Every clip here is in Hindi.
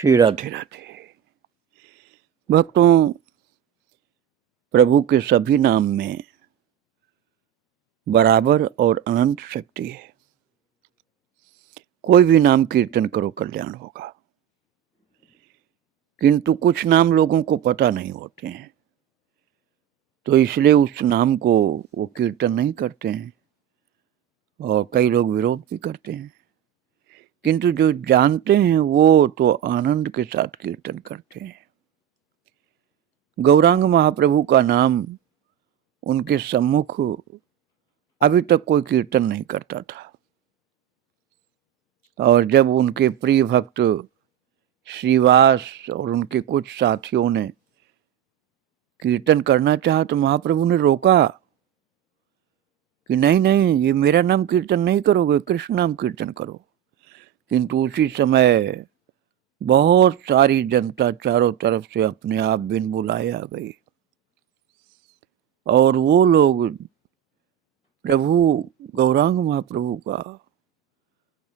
श्री राधे राधे। भक्तों, प्रभु के सभी नाम में बराबर और अनंत शक्ति है। कोई भी नाम कीर्तन करो कल्याण होगा, किंतु कुछ नाम लोगों को पता नहीं होते हैं, तो इसलिए उस नाम को वो कीर्तन नहीं करते हैं और कई लोग विरोध भी करते हैं। किंतु जो जानते हैं वो तो आनंद के साथ कीर्तन करते हैं। गौरांग महाप्रभु का नाम उनके सम्मुख अभी तक कोई कीर्तन नहीं करता था, और जब उनके प्रिय भक्त श्रीवास और उनके कुछ साथियों ने कीर्तन करना चाहा तो महाप्रभु ने रोका कि नहीं नहीं, ये मेरा नाम कीर्तन नहीं करोगे, कृष्ण नाम कीर्तन करो। किंतु उसी समय बहुत सारी जनता चारों तरफ से अपने आप बिन बुलाए आ गई और वो लोग प्रभु गौरांग महाप्रभु का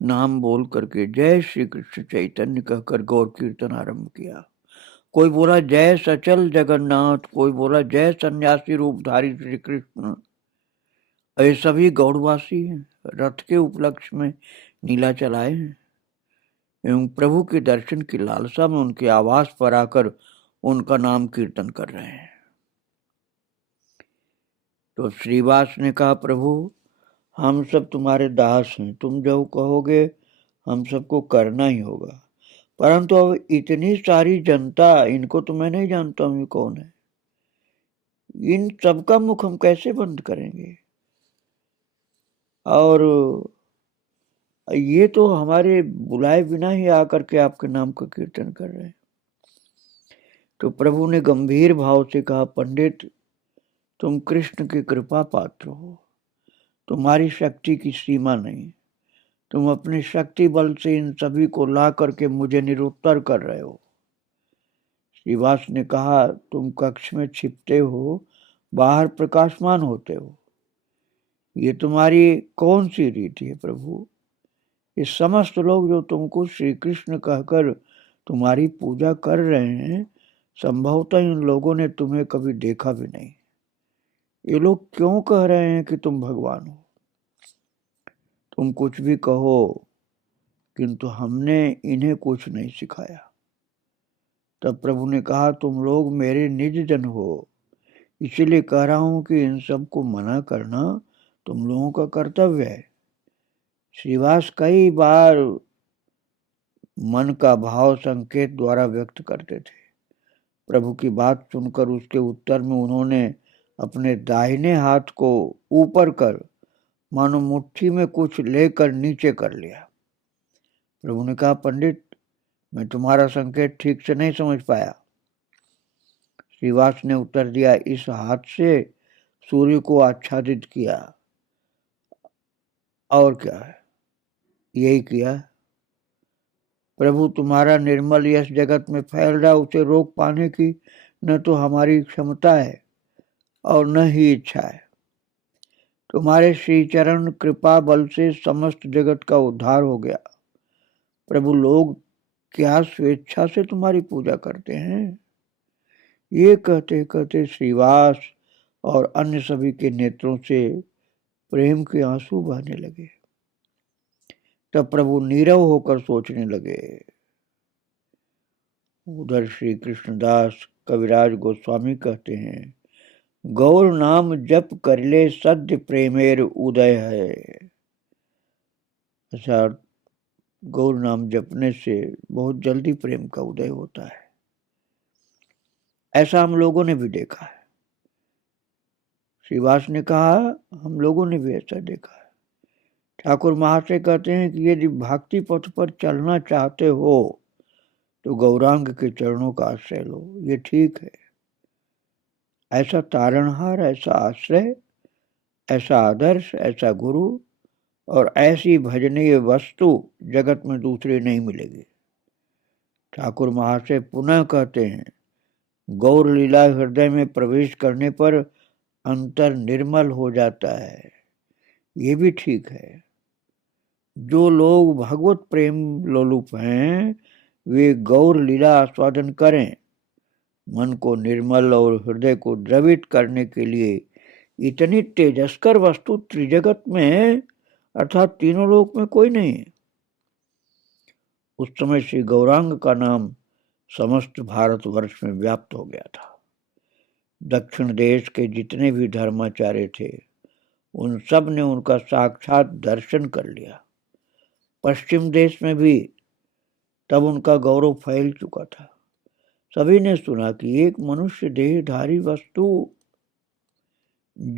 नाम बोल करके जय श्री कृष्ण चैतन्य कहकर गौर कीर्तन आरंभ किया। कोई बोला जय सचल जगन्नाथ, कोई बोला जय सन्यासी रूपधारी श्री कृष्ण। ये सभी गौड़वासी हैं, रथ के उपलक्ष्य में नीला चलाए हैं एवं प्रभु के दर्शन की लालसा में उनके आवास पर आकर उनका नाम कीर्तन कर रहे हैं। तो श्रीवास ने कहा, प्रभु हम सब तुम्हारे दास हैं, तुम जो कहोगे हम सबको करना ही होगा, परंतु अब इतनी सारी जनता, इनको तो मैं नहीं जानता हूं ये कौन है, इन सबका मुख हम कैसे बंद करेंगे, और ये तो हमारे बुलाए बिना ही आकर के आपके नाम का कीर्तन कर रहे हैं। तो प्रभु ने गंभीर भाव से कहा, पंडित तुम कृष्ण की कृपा पात्र हो, तुम्हारी शक्ति की सीमा नहीं, तुम अपनी शक्ति बल से इन सभी को ला करके मुझे निरुत्तर कर रहे हो। श्रीवास ने कहा, तुम कक्ष में छिपते हो, बाहर प्रकाशमान होते हो, ये तुम्हारी कौन सी रीति है प्रभु? ये समस्त लोग जो तुमको श्री कृष्ण कहकर तुम्हारी पूजा कर रहे हैं, संभवतः इन लोगों ने तुम्हें कभी देखा भी नहीं। ये लोग क्यों कह रहे हैं कि तुम भगवान हो? तुम कुछ भी कहो, किंतु हमने इन्हें कुछ नहीं सिखाया। तब प्रभु ने कहा, तुम लोग मेरे निज जन हो, इसीलिए कह रहा हूं कि इन सब को मना करना तुम लोगों का कर्तव्य है। श्रीवास कई बार मन का भाव संकेत द्वारा व्यक्त करते थे। प्रभु की बात सुनकर उसके उत्तर में उन्होंने अपने दाहिने हाथ को ऊपर कर मानो मुट्ठी में कुछ लेकर नीचे कर लिया। प्रभु ने कहा, पंडित मैं तुम्हारा संकेत ठीक से नहीं समझ पाया। श्रीवास ने उत्तर दिया, इस हाथ से सूर्य को आच्छादित किया, और क्या है, यही किया। प्रभु तुम्हारा निर्मल यश जगत में फैल रहा, उसे रोक पाने की न तो हमारी क्षमता है और न ही इच्छा है। तुम्हारे श्री चरण कृपा बल से समस्त जगत का उद्धार हो गया। प्रभु लोग क्या स्वेच्छा से तुम्हारी पूजा करते हैं? ये कहते कहते श्रीवास और अन्य सभी के नेत्रों से प्रेम के आंसू बहने लगे। तब प्रभु नीरव होकर सोचने लगे। उधर श्री कृष्णदास कविराज गोस्वामी कहते हैं, गौर नाम जप करले सद्य प्रेमेर उदय है। ऐसा गौर नाम जपने से बहुत जल्दी प्रेम का उदय होता है। ऐसा हम लोगों ने भी देखा है। श्रीवास ने कहा, हम लोगों ने भी ऐसा देखा है। ठाकुर महाशय कहते हैं कि यदि भक्ति पथ पर चलना चाहते हो तो गौरांग के चरणों का आश्रय लो, ये ठीक है। ऐसा तारणहार, ऐसा आश्रय, ऐसा आदर्श, ऐसा गुरु और ऐसी भजनीय वस्तु जगत में दूसरी नहीं मिलेगी। ठाकुर महाशय पुनः कहते हैं, गौर लीला हृदय में प्रवेश करने पर अंतर निर्मल हो जाता है, ये भी ठीक है। जो लोग भगवत प्रेम लोलुप हैं, वे गौर लीला आस्वादन करें। मन को निर्मल और हृदय को द्रवित करने के लिए इतनी तेजस्कर वस्तु त्रिजगत में अर्थात तीनों लोक में कोई नहीं है। उस समय श्री गौरांग का नाम समस्त भारतवर्ष में व्याप्त हो गया था। दक्षिण देश के जितने भी धर्माचार्य थे उन सब ने उनका साक्षात दर्शन कर लिया। पश्चिम देश में भी तब उनका गौरव फैल चुका था। सभी ने सुना कि एक मनुष्य देहधारी वस्तु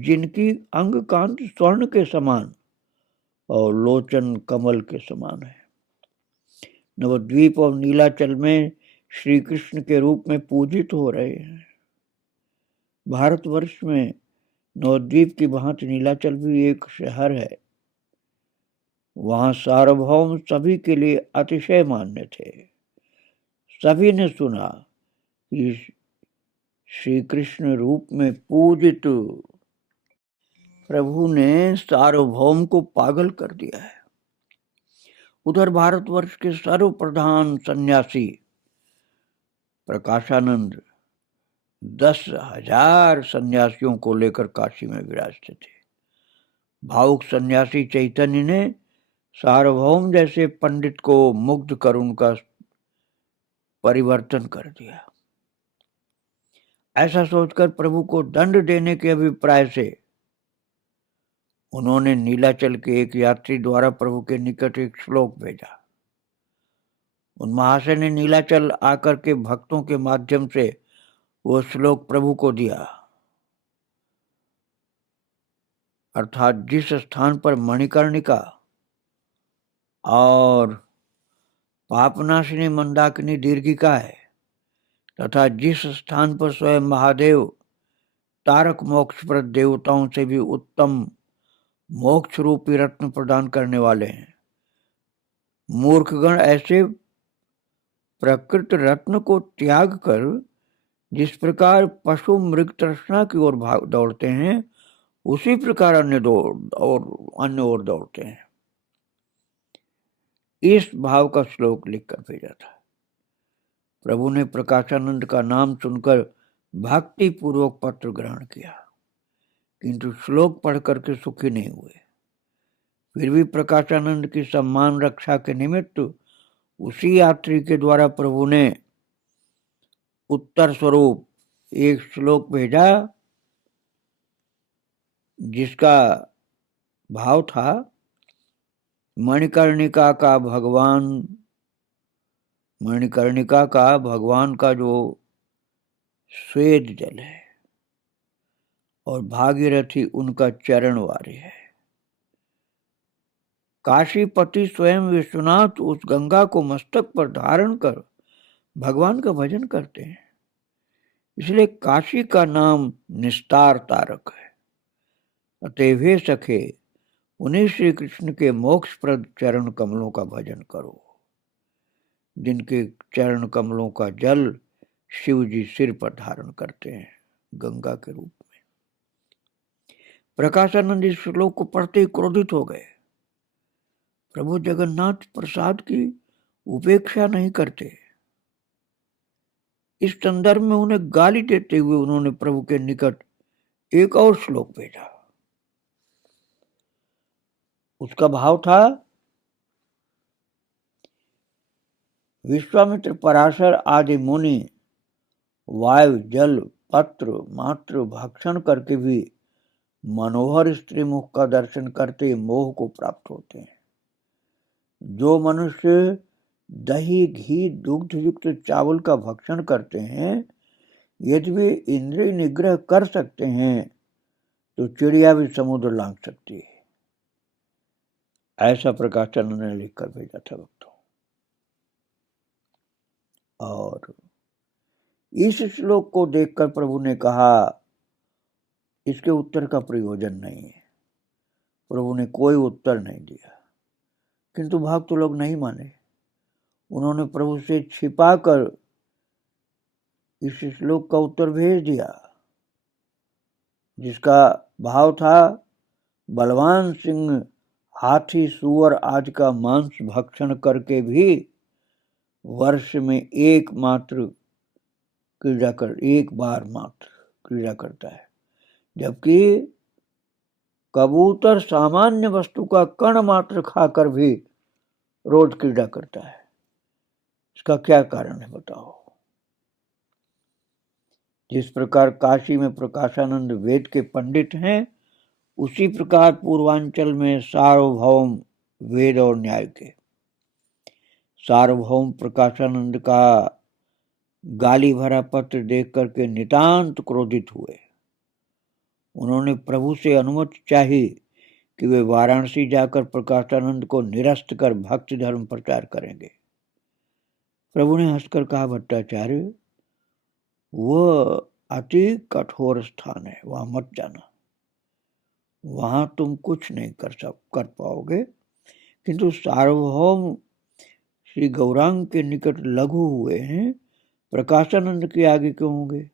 जिनकी अंग कांत स्वर्ण के समान और लोचन कमल के समान है, नवद्वीप और नीलाचल में श्री कृष्ण के रूप में पूजित हो रहे हैं। भारतवर्ष में नवद्वीप की भांति नीलाचल भी एक शहर है। वहां सार्वभौम सभी के लिए अतिशय मान्य थे। सभी ने सुना कि श्री कृष्ण रूप में पूजित प्रभु ने सार्वभौम को पागल कर दिया है। उधर भारतवर्ष के सर्वप्रधान सन्यासी प्रकाशानंद 10,000 सन्यासियों को लेकर काशी में विराजते थे। भावुक सन्यासी चैतन्य ने सार्वभौम जैसे पंडित को मुग्ध कर उनका परिवर्तन कर दिया। ऐसा सोचकर प्रभु को दंड देने के अभिप्राय से उन्होंने नीलाचल के एक यात्री द्वारा प्रभु के निकट एक श्लोक भेजा। उन महाशय ने नीलाचल आकर के भक्तों के माध्यम से वो श्लोक प्रभु को दिया, अर्थात जिस स्थान पर मणिकर्णिका और पापनाशिनी मंदाकिनी दीर्घिका है तथा जिस स्थान पर स्वयं महादेव तारक मोक्षप्रद देवताओं से भी उत्तम मोक्ष रूपी रत्न प्रदान करने वाले हैं, मूर्खगण ऐसे प्रकृत रत्न को त्याग कर जिस प्रकार पशु मृग तृष्णा की ओर दौड़ते हैं उसी प्रकार अन्य ओर दौड़ते हैं। इस भाव का श्लोक लिखकर भेजा था। प्रभु ने प्रकाशानंद का नाम सुनकर भक्ति पूर्वक पत्र ग्रहण किया, किंतु श्लोक पढ़ करके सुखी नहीं हुए। फिर भी प्रकाशानंद की सम्मान रक्षा के निमित्त उसी यात्री के द्वारा प्रभु ने उत्तर स्वरूप एक श्लोक भेजा जिसका भाव था, मणिकर्णिका का भगवान का जो स्वेद जल है और भागीरथी उनका चरण वारी है। काशीपति स्वयं विश्वनाथ उस गंगा को मस्तक पर धारण कर भगवान का भजन करते हैं, इसलिए काशी का नाम निस्तार तारक है। अतएव हे सखे, उन्हीं श्री कृष्ण के मोक्षप्रद चरण कमलों का भजन करो, जिनके चरण कमलों का जल शिव जी सिर पर धारण करते हैं गंगा के रूप में। प्रकाशानंद इस श्लोक को पढ़ते ही क्रोधित हो गए। प्रभु जगन्नाथ प्रसाद की उपेक्षा नहीं करते। इस संदर्भ में उन्हें गाली देते हुए उन्होंने प्रभु के निकट एक और श्लोक भेजा। उसका भाव था, विश्वामित्र पराशर आदि मुनि वायु जल पत्र मात्र भक्षण करके भी मनोहर स्त्री मुख का दर्शन करते मोह को प्राप्त होते हैं। जो मनुष्य दही घी दुग्ध युक्त चावल का भक्षण करते हैं, यदि वे इंद्रिय निग्रह कर सकते हैं तो चिड़िया भी समुद्र लांघ सकती है। ऐसा प्रकाशानंद ने लिखकर भेजा था भक्तों। और इस श्लोक को देखकर प्रभु ने कहा, इसके उत्तर का प्रयोजन नहीं है। प्रभु ने कोई उत्तर नहीं दिया, किंतु भक्त लोग नहीं माने। उन्होंने प्रभु से छिपाकर इस श्लोक का उत्तर भेज दिया, जिसका भाव था, बलवान सिंह हाथी सुअर आदि का मांस भक्षण करके भी वर्ष में एक बार मात्र क्रीड़ा करता है, जबकि कबूतर सामान्य वस्तु का कण मात्र खाकर भी रोज क्रीड़ा करता है। इसका क्या कारण है बताओ। जिस प्रकार काशी में प्रकाशानंद वेद के पंडित हैं, उसी प्रकार पूर्वांचल में सार्वभौम वेद और न्याय के। सार्वभौम प्रकाशानंद का गाली भरा पत्र देख करके नितांत क्रोधित हुए। उन्होंने प्रभु से अनुमति चाही कि वे वाराणसी जाकर प्रकाशानंद को निरस्त कर भक्ति धर्म प्रचार करेंगे। प्रभु ने हंसकर कहा, भट्टाचार्य, वह अति कठोर स्थान है, वहां मत जाना, वहां तुम कुछ नहीं कर पाओगे। किंतु सार्वभौम श्री गौरांग के निकट लघु हुए हैं, प्रकाशानंद के आगे क्यों होंगे?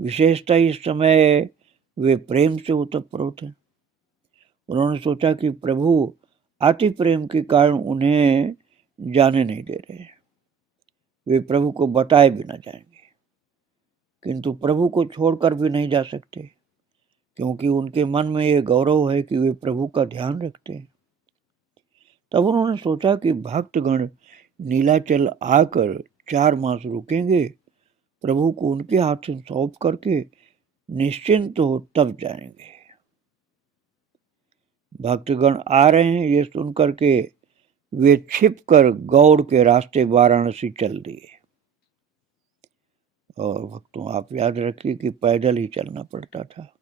विशेषतः इस समय वे प्रेम से उत्प्रोत हैं। उन्होंने सोचा कि प्रभु अति प्रेम के कारण उन्हें जाने नहीं दे रहे, वे प्रभु को बताए भी न जाएंगे। किंतु प्रभु को छोड़कर भी नहीं जा सकते, क्योंकि उनके मन में यह गौरव है कि वे प्रभु का ध्यान रखते हैं। तब उन्होंने सोचा कि भक्तगण नीलाचल आकर 4 मास रुकेंगे, प्रभु को उनके हाथ से सौंप करके निश्चिंत हो तब जाएंगे। भक्तगण आ रहे हैं ये सुन करके वे छिपकर गौड़ के रास्ते वाराणसी चल दिए। और भक्तों, आप याद रखिए कि पैदल ही चलना पड़ता था।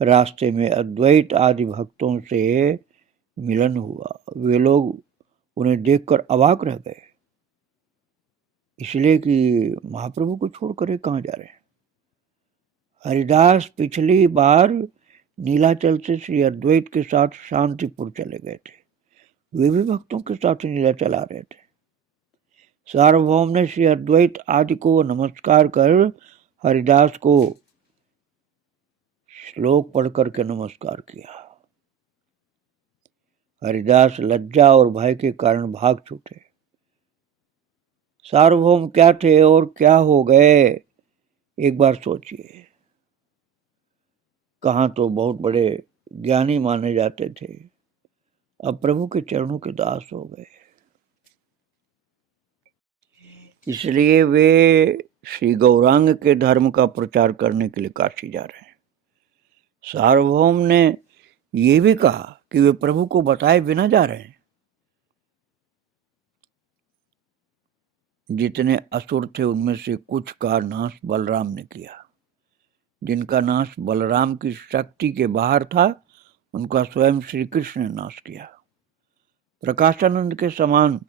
रास्ते में अद्वैत आदि भक्तों से मिलन हुआ। वे लोग उन्हें देखकर अवाक रह गए, इसलिए कि महाप्रभु को छोड़कर कहाँ जा रहे हैं। हरिदास पिछली बार नीलाचल से श्री अद्वैत के साथ शांतिपुर चले गए थे, वे भी भक्तों के साथ नीलाचल आ रहे थे। सार्वभौम ने श्री अद्वैत आदि को नमस्कार कर हरिदास को श्लोक पढ़ करके नमस्कार किया। हरिदास लज्जा और भय के कारण भाग छूटे। सार्वभौम क्या थे और क्या हो गए, एक बार सोचिए। कहाँ तो बहुत बड़े ज्ञानी माने जाते थे, अब प्रभु के चरणों के दास हो गए। इसलिए वे श्री गौरांग के धर्म का प्रचार करने के लिए काशी जा रहे हैं। सार्वभौम ने ये भी कहा कि वे प्रभु को बताए बिना जा रहे हैं। जितने असुर थे उनमें से कुछ का नाश बलराम ने किया। जिनका नाश बलराम की शक्ति के बाहर था, उनका स्वयं श्री कृष्ण ने नाश किया। प्रकाशानंद के समान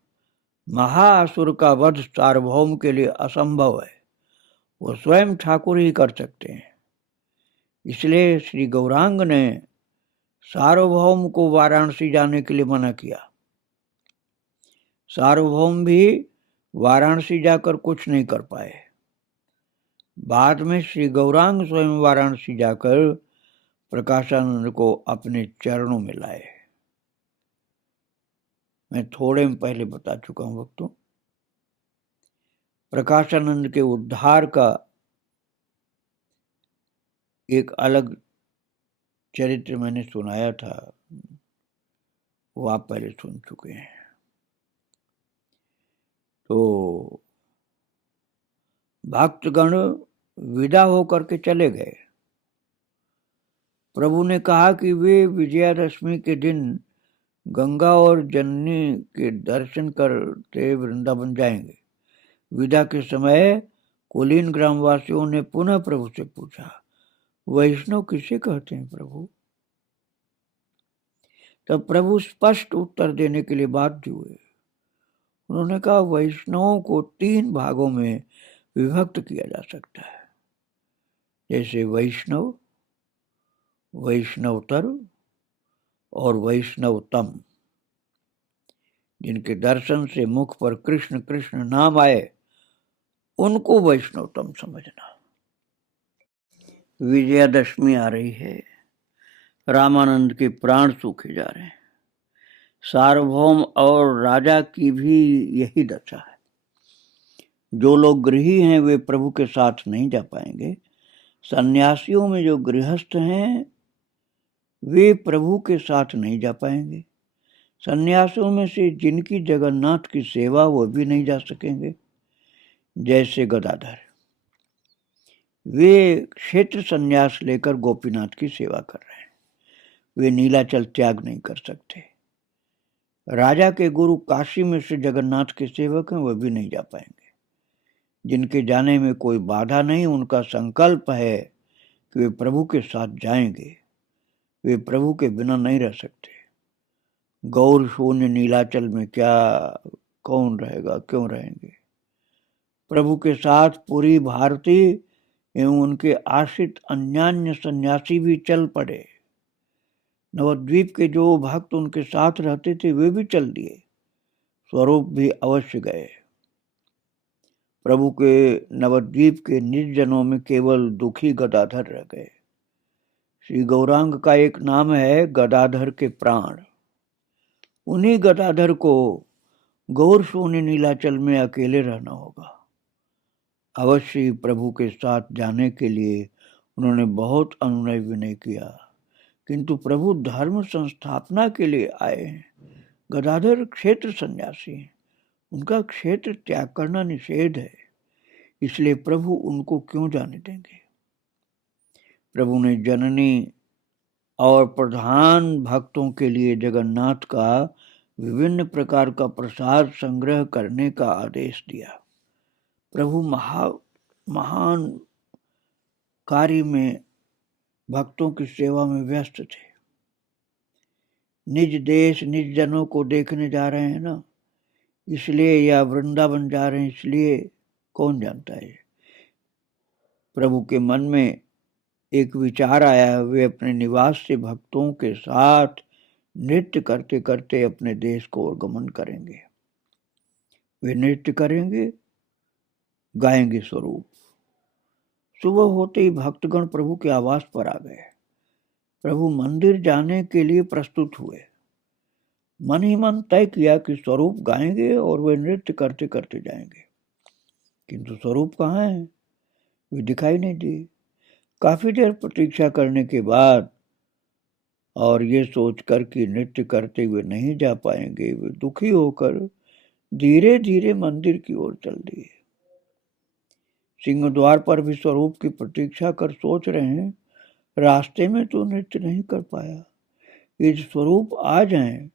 महाअसुर का वध सार्वभौम के लिए असंभव है, वो स्वयं ठाकुर ही कर सकते हैं। इसलिए श्री गौरांग ने सार्वभौम को वाराणसी जाने के लिए मना किया। सार्वभौम भी वाराणसी जाकर कुछ नहीं कर पाए। बाद में श्री गौरांग स्वयं वाराणसी जाकर प्रकाशानंद को अपने चरणों में लाए। मैं थोड़े में पहले बता चुका हूं भक्तों, प्रकाशानंद के उद्धार का एक अलग चरित्र मैंने सुनाया था, वो आप पहले सुन चुके हैं। तो भक्तगण विदा होकर के चले गए। प्रभु ने कहा कि वे विजयादशमी के दिन गंगा और जननी के दर्शन करते वृंदावन जाएंगे। विदा के समय कुलीन ग्रामवासियों ने पुनः प्रभु से पूछा, वैष्णव किसे कहते हैं प्रभु? तब प्रभु स्पष्ट उत्तर देने के लिए बाध्य हुए। उन्होंने कहा, वैष्णवों को 3 भागों में विभक्त किया जा सकता है, जैसे वैष्णव, वैष्णवतर और वैष्णवतम। जिनके दर्शन से मुख पर कृष्ण कृष्ण नाम आए, उनको वैष्णवतम समझना। विजयादशमी आ रही है, रामानंद के प्राण सूखे जा रहे हैं। सार्वभौम और राजा की भी यही दशा है। जो लोग गृही हैं वे प्रभु के साथ नहीं जा पाएंगे। सन्यासियों में जो गृहस्थ हैं वे प्रभु के साथ नहीं जा पाएंगे। सन्यासियों में से जिनकी जगन्नाथ की सेवा वो भी नहीं जा सकेंगे। जैसे गदाधर, वे क्षेत्र संन्यास लेकर गोपीनाथ की सेवा कर रहे हैं, वे नीलाचल त्याग नहीं कर सकते। राजा के गुरु काशी में से जगन्नाथ के सेवक हैं, वह भी नहीं जा पाएंगे। जिनके जाने में कोई बाधा नहीं, उनका संकल्प है कि वे प्रभु के साथ जाएंगे, वे प्रभु के बिना नहीं रह सकते। गौर शून्य नीलाचल में क्या कौन रहेगा, क्यों रहेंगे। प्रभु के साथ पूरी भारती एवं उनके आश्रित अन्यान्य सन्यासी भी चल पड़े। नवद्वीप के जो भक्त उनके साथ रहते थे वे भी चल दिए, स्वरूप भी अवश्य गए। प्रभु के नवद्वीप के निर्जनों में केवल दुखी गदाधर रह गए। श्री गौरांग का एक नाम है गदाधर के प्राण। उन्हीं गदाधर को गौर शून्य नीलाचल में अकेले रहना होगा। अवश्य ही प्रभु के साथ जाने के लिए उन्होंने बहुत अनुनय विनय किया, किंतु प्रभु धर्म संस्थापना के लिए आए हैं। गदाधर क्षेत्र सन्यासी हैं, उनका क्षेत्र त्याग करना निषेध है, इसलिए प्रभु उनको क्यों जाने देंगे। प्रभु ने जननी और प्रधान भक्तों के लिए जगन्नाथ का विभिन्न प्रकार का प्रसाद संग्रह करने का आदेश दिया। प्रभु महान कार्य में भक्तों की सेवा में व्यस्त थे। निज देश निज जनों को देखने जा रहे हैं ना, इसलिए, या वृंदावन जा रहे हैं इसलिए, कौन जानता है। प्रभु के मन में एक विचार आया, वे अपने निवास से भक्तों के साथ नृत्य करते करते अपने देश को ओर गमन करेंगे। वे नृत्य करेंगे, गाएंगे स्वरूप। सुबह होते ही भक्तगण प्रभु के आवास पर आ गए। प्रभु मंदिर जाने के लिए प्रस्तुत हुए। मन ही मन तय किया कि स्वरूप गाएंगे और वे नृत्य करते करते जाएंगे, किंतु स्वरूप कहाँ है, वे दिखाई नहीं दिए। काफी देर प्रतीक्षा करने के बाद और ये सोचकर कि नृत्य करते हुए नहीं जा पाएंगे, वे दुखी होकर धीरे धीरे मंदिर की ओर चल दिए। सिंह द्वार पर भी स्वरूप की प्रतीक्षा कर सोच रहे हैं, रास्ते में तो नृत्य नहीं कर पाया, यदि स्वरूप आ जाएं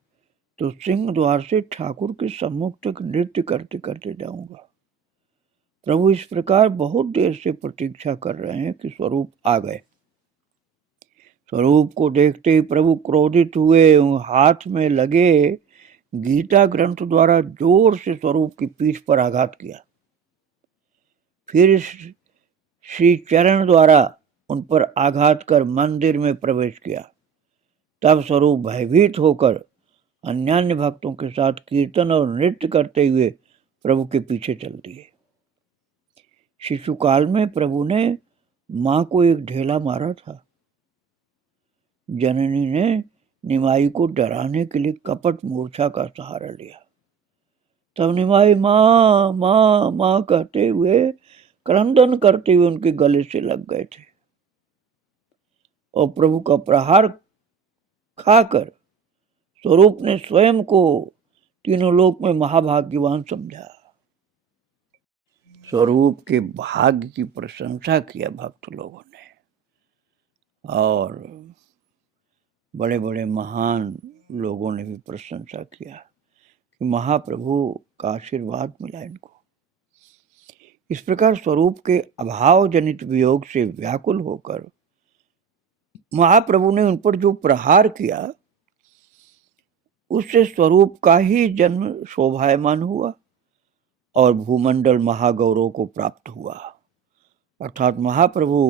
तो सिंह द्वार से ठाकुर के सम्मुख तक नृत्य करते करते जाऊंगा। प्रभु इस प्रकार बहुत देर से प्रतीक्षा कर रहे हैं कि स्वरूप आ गए। स्वरूप को देखते ही प्रभु क्रोधित हुए, हाथ में लगे गीता ग्रंथ द्वारा जोर से स्वरूप की पीठ पर आघात किया। फिर श्री चरण द्वारा उन पर आघात कर मंदिर में प्रवेश किया। तब स्वरूप भयभीत होकर अन्यान्य भक्तों के साथ कीर्तन और नृत्य करते हुए प्रभु के पीछे चल दिए। शिशुकाल में प्रभु ने मां को एक ढेला मारा था। जननी ने निमाई को डराने के लिए कपट मूर्छा का सहारा लिया। तब निमाई माँ माँ माँ कहते हुए क्रंदन करते हुए उनके गले से लग गए थे और प्रभु का प्रहार खाकर स्वरूप ने स्वयं को तीनों लोक में महाभाग्यवान समझा। स्वरूप के भाग्य की प्रशंसा किया भक्त लोगों ने, और बड़े बड़े महान लोगों ने भी प्रशंसा किया कि महाप्रभु का आशीर्वाद मिला इनको। इस प्रकार स्वरूप के अभाव जनित वियोग से व्याकुल होकर महाप्रभु ने उन पर जो प्रहार किया उससे स्वरूप का ही जन्म शोभायमान हुआ और भूमंडल महागौरव को प्राप्त हुआ। अर्थात महाप्रभु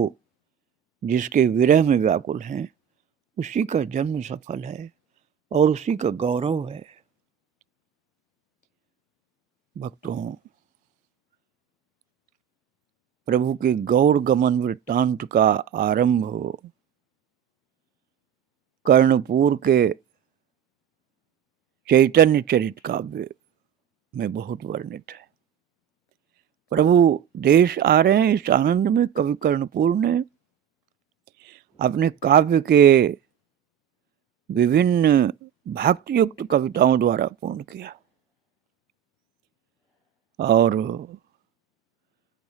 जिसके विरह में व्याकुल हैं उसी का जन्म सफल है और उसी का गौरव है। भक्तों, प्रभु के गौर गमन वृत्तांत का आरंभ कर्णपुर के चैतन्य चरित काव्य में बहुत वर्णित है। प्रभु देश आ रहे हैं, इस आनंद में कवि कर्णपूर ने अपने काव्य के विभिन्न भक्तियुक्त कविताओं द्वारा पूर्ण किया और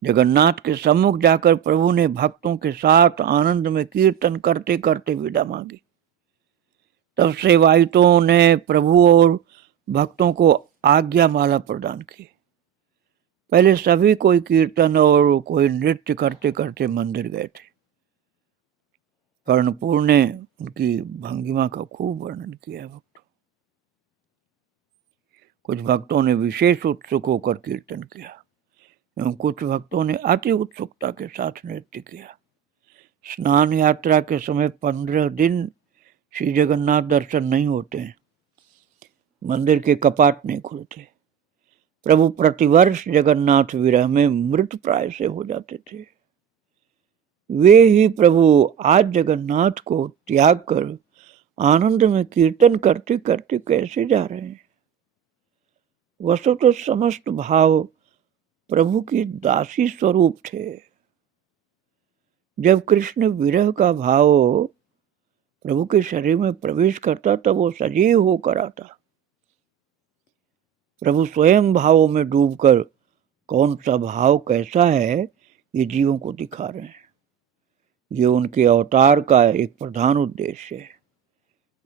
जगन्नाथ के सम्मुख जाकर प्रभु ने भक्तों के साथ आनंद में कीर्तन करते करते विदा मांगी। तब सेवायतों ने प्रभु और भक्तों को आज्ञा माला प्रदान की। पहले सभी कोई कीर्तन और कोई नृत्य करते करते मंदिर गए थे। कर्णपूर ने उनकी भंगिमा का खूब वर्णन किया है। भक्तों, कुछ भक्तों ने विशेष उत्सुक होकर कीर्तन किया एवं कुछ भक्तों ने अति उत्सुकता के साथ नृत्य किया। स्नान यात्रा के समय 15 दिन श्री जगन्नाथ दर्शन नहीं होते हैं, मंदिर के कपाट नहीं खुलते। प्रभु प्रतिवर्ष जगन्नाथ विरह में मृत प्राय से हो जाते थे। वे ही प्रभु आज जगन्नाथ को त्याग कर आनंद में कीर्तन करते करते कैसे जा रहे हैं। वस्तुतः समस्त भाव प्रभु की दासी स्वरूप थे। जब कृष्ण विरह का भाव प्रभु के शरीर में प्रवेश करता तब वो सजीव होकर आता। प्रभु स्वयं भावों में डूबकर कौन सा भाव कैसा है ये जीवों को दिखा रहे हैं। ये उनके अवतार का एक प्रधान उद्देश्य है।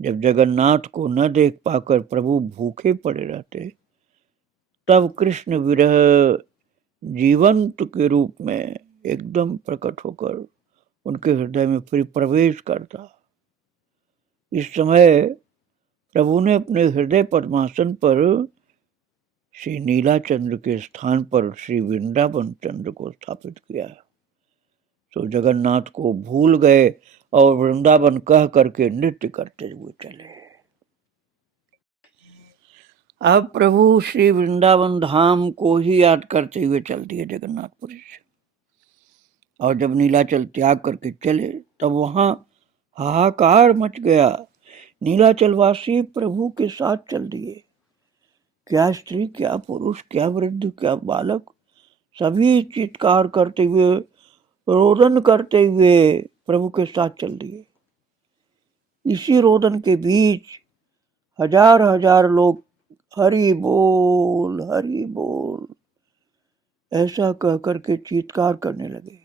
जब जगन्नाथ को न देख पाकर प्रभु भूखे पड़े रहते तब कृष्ण विरह जीवंत के रूप में एकदम प्रकट होकर उनके हृदय में फिर प्रवेश करता। इस समय प्रभु ने अपने हृदय पद्मासन पर श्री नीलाचंद्र के स्थान पर श्री वृंदावन चंद्र को स्थापित किया। तो जगन्नाथ को भूल गए और वृंदावन कह करके नृत्य करते हुए चले। अब प्रभु श्री वृंदावन धाम को ही याद करते हुए चल दिए जगन्नाथपुरी से। और जब नीलाचल त्याग करके चले तब वहां हाहाकार मच गया। नीलाचल वासी प्रभु के साथ चल दिए। क्या स्त्री, क्या पुरुष, क्या वृद्ध, क्या बालक, सभी चित्कार करते हुए, रोदन करते हुए प्रभु के साथ चल दिए। इसी रोदन के बीच हजार हजार लोग हरि बोल ऐसा कह करके चीत्कार करने लगे।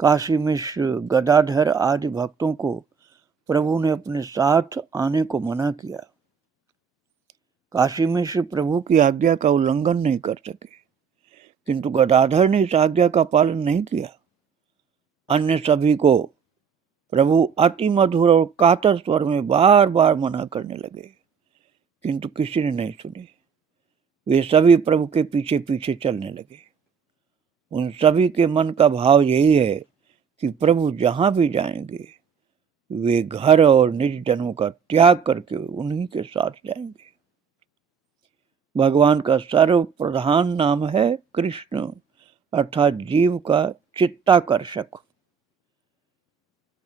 काशी मिश्र, गदाधर आदि भक्तों को प्रभु ने अपने साथ आने को मना किया। काशी मिश्र प्रभु की आज्ञा का उल्लंघन नहीं कर सके, किंतु गदाधर ने इस आज्ञा का पालन नहीं किया। अन्य सभी को प्रभु अति मधुर और कातर स्वर में बार बार मना करने लगे, किंतु किसी ने नहीं सुनी। वे सभी प्रभु के पीछे पीछे चलने लगे। उन सभी के मन का भाव यही है कि प्रभु जहां भी जाएंगे वे घर और निज जनों का त्याग करके उन्हीं के साथ जाएंगे। भगवान का सर्व प्रधान नाम है कृष्ण, अर्थात जीव का चित्ताकर्षक।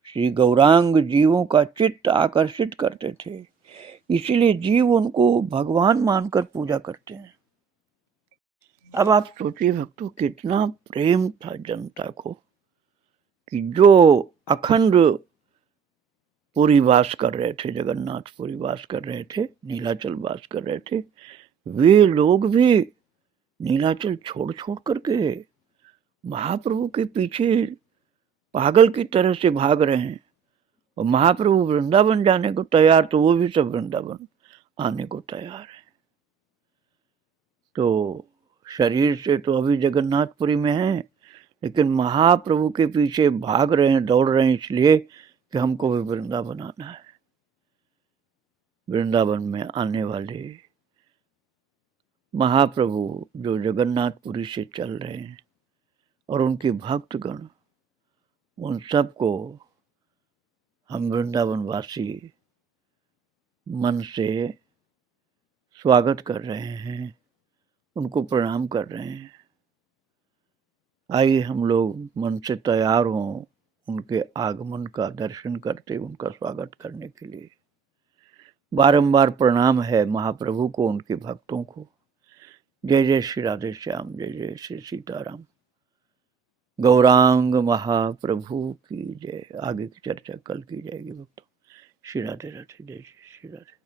श्री गौरांग जीवों का चित्त आकर्षित करते थे, इसीलिए जीव उनको भगवान मानकर पूजा करते हैं। अब आप सोचिए भक्तों, कितना प्रेम था जनता को कि जो अखंड पुरी वास कर रहे थे, जगन्नाथपुरी वास कर रहे थे, नीलाचल वास कर रहे थे, वे लोग भी नीलाचल छोड़ छोड़ करके महाप्रभु के पीछे पागल की तरह से भाग रहे हैं। और महाप्रभु वृंदावन जाने को तैयार, तो वो भी सब वृंदावन आने को तैयार है। तो शरीर से तो अभी जगन्नाथपुरी में है, लेकिन महाप्रभु के पीछे भाग रहे हैं, दौड़ रहे हैं, इसलिए कि हमको भी वृंदावन आना है। वृंदावन में आने वाले महाप्रभु जो जगन्नाथपुरी से चल रहे हैं और उनके भक्तगण, उन सबको हम वृंदावन वासी मन से स्वागत कर रहे हैं, उनको प्रणाम कर रहे हैं। आइए हम लोग मन से तैयार हों उनके आगमन का दर्शन करते, उनका स्वागत करने के लिए। बारंबार प्रणाम है महाप्रभु को, उनके भक्तों को। जय जय श्री राधे श्याम, जय जय श्री सीताराम। गौरांग महाप्रभु की जय। आगे की चर्चा कल की जाएगी भक्तों। श्री राधे राधे, जय श्री राधे।